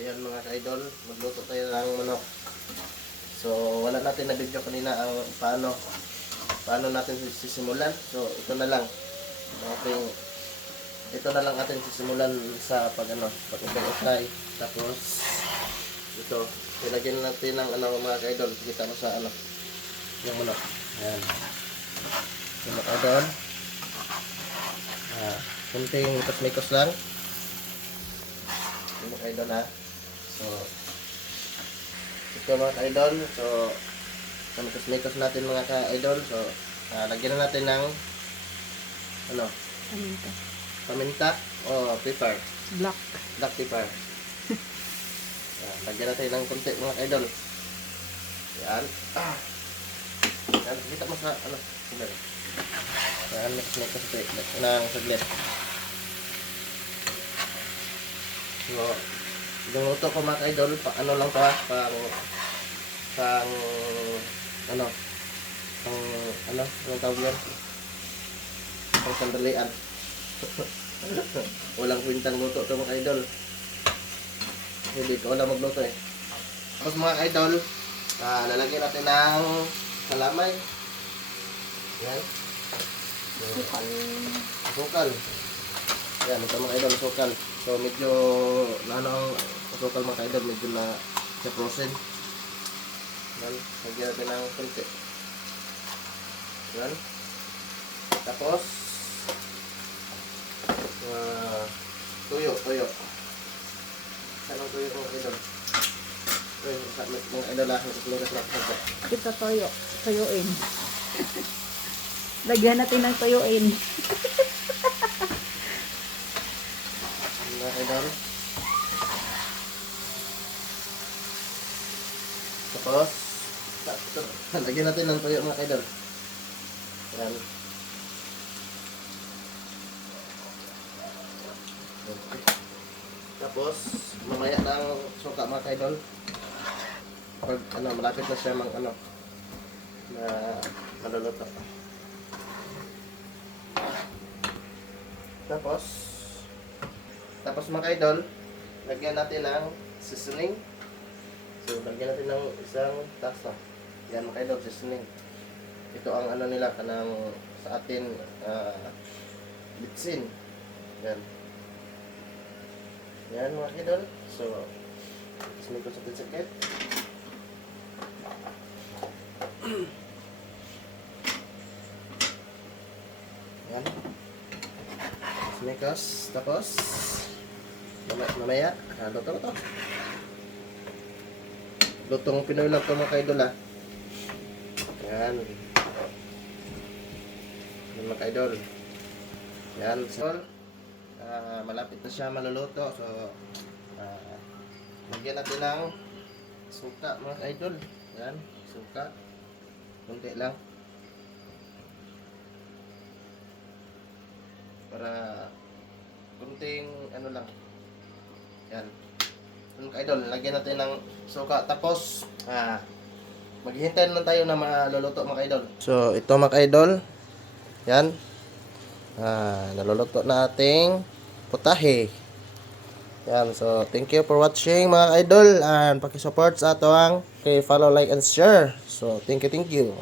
ayan mga ka-idol, magluto tayo ng manok. So, wala natin na video kanina ang paano natin sisimulan. So, ito na lang. Ito na lang atin sisimulan sa pag-apply. Tapos, ito, ilagyan natin ng mga ka-idol. Kita mo sa yung manok. Ayan. Yung mga ka-idol. Kunting mikos-mikos lang. Yung mga ka-idol ha. So, ito mga ka-idol. So, mikos-mikos natin mga ka-idol. So, lagyan na natin ng Paminta. paminta o pepper. Black. Black pepper. Lagyan natin ng konti mga ka-idol. Yan. Yan. Kita mo sa saglit. Yan. Mikos-mikos ng saglit. So, yung luto ko mga ka-idol, lang pa, yung tawag yan? Pang sandalian. Walang kwintang luto ito mga ka-idol. Hindi ko alam magluto eh. Tapos mga ka-idol, lalagyan natin ng kalamay. Yan. Sukal. Sukal. Yan, ito mga ka-idol, sukal. So medyo ang sukal mga ka-idol, medyo na frozen. Yan, lagyan natin ng konti. Yan. Tapos tuyo. Anong tuyo mga ka-idol? Mga ka-idol lang, lugas lang sa Kita toyo. Toyoin. Lagyan natin ng toyoin. mga ka-idol. Tapos lagyan natin ng tuyo mga ka-idol. Yan. Okay. Tapos mamaya ng suka mga ka-idol. Pag malapit na siya na maluluto. Tapos mga ka-idol, lagyan natin ng seasoning. So lagyan natin ng isang tasa. Yan mga ka-idol, seasoning. Ito ang nila kanang sa atin bitsin. Yan. Yan mga ka-idol. So ismay ko sa pitsikit. Yan. Ismikos. Tapos mamaya luto na to. Lutong Pinoy lang ito mga ka-idol ha. Yan. Yan mga ka-idol. Yan. So, malapit na siya maluluto. So, lagyan natin ng suka mga ka-idol. Yan. Suka. Kunti lang. Para kunting lang. Yan. Mga ka-idol, lagyan natin ng suka. Tapos, maghihintay lang tayo na maluluto mga ka-idol. So, ito mga ka-idol. Yan. Naluluto na ating putahe. Yan. So, thank you for watching mga ka-idol. And pakisupport sa ato ang follow, like, and share. So, thank you.